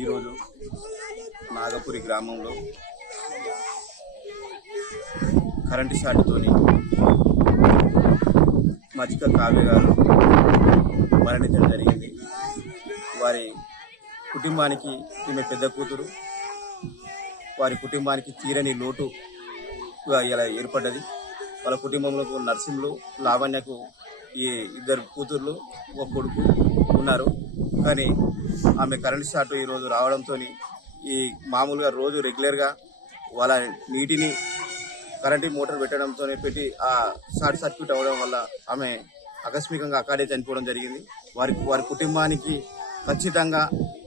ఈరోజు నాగపురి గ్రామంలో కరెంటు షాట్తోని మజిక కావ్య గారు మరణించడం జరిగింది. వారి కుటుంబానికి ఈమె పెద్ద కూతురు, వారి కుటుంబానికి తీరని లోటు ఇలా ఏర్పడ్డది. వాళ్ళ కుటుంబంలో నర్సింహులు, లావణ్యకు ఈ ఇద్దరు కూతుర్లు, ఒక కొడుకు ఉన్నారు. కానీ ఆమె కరెంట్ షాట్ ఈరోజు రావడంతో ఈ మామూలుగా రోజు రెగ్యులర్గా వాళ్ళ నీటిని కరెంటు మోటార్ పెట్టడంతో పెట్టి ఆ షార్ట్ సర్క్యూట్ అవ్వడం వల్ల ఆమె ఆకస్మికంగా అక్కడే చనిపోవడం జరిగింది. వారి కుటుంబానికి ఖచ్చితంగా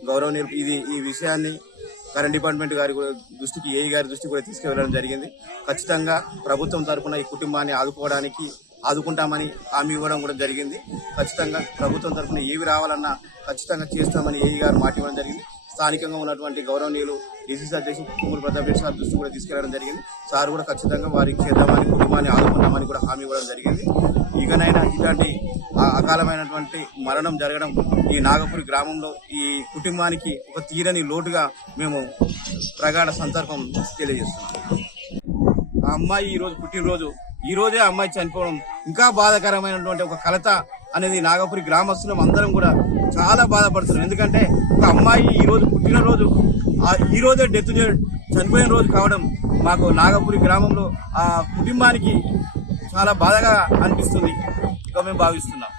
గౌరవనీయులు ఈ విషయాన్ని కరెంట్ డిపార్ట్మెంట్ గారి దృష్టికి, ఏఈ గారి దృష్టికి కూడా తీసుకువెళ్ళడం జరిగింది. ఖచ్చితంగా ప్రభుత్వం తరఫున ఈ కుటుంబాన్ని ఆదుకుంటామని హామీ ఇవ్వడం కూడా జరిగింది. ఖచ్చితంగా ప్రభుత్వం తరఫున ఏవి రావాలన్నా ఖచ్చితంగా చేస్తామని ఏఈ గారు మాట ఇవ్వడం జరిగింది. స్థానికంగా ఉన్నటువంటి గౌరవనీయులు డీసీసీ అధ్యక్షులు తుమ్మల ప్రతాప్ రెడ్డి సార్ దృష్టి కూడా తీసుకెళ్లడం జరిగింది. సార్ కూడా ఖచ్చితంగా వారికి చేద్దామని, కుటుంబాన్ని ఆదుకుంటామని కూడా హామీ ఇవ్వడం జరిగింది. ఇకనైనా ఇలాంటి అకాలమైనటువంటి మరణం జరగడం ఈ నాగపురి గ్రామంలో ఈ కుటుంబానికి ఒక తీరని లోటుగా మేము ప్రగాఢ సంతాపం తెలియజేస్తున్నాం. ఆ అమ్మాయి ఈరోజు పుట్టినరోజు, ఈ రోజే అమ్మాయి చనిపోవడం ఇంకా బాధాకరమైనటువంటి ఒక కలత అనేది నాగపురి గ్రామస్తులం అందరం కూడా చాలా బాధపడుతున్నాం. ఎందుకంటే ఒక అమ్మాయి ఈ రోజు పుట్టినరోజు, ఈ రోజే డెత్ చనిపోయిన రోజు కావడం మాకు నాగపురి గ్రామంలో ఆ కుటుంబానికి చాలా బాధగా అనిపిస్తుంది, మేము భావిస్తున్నాం.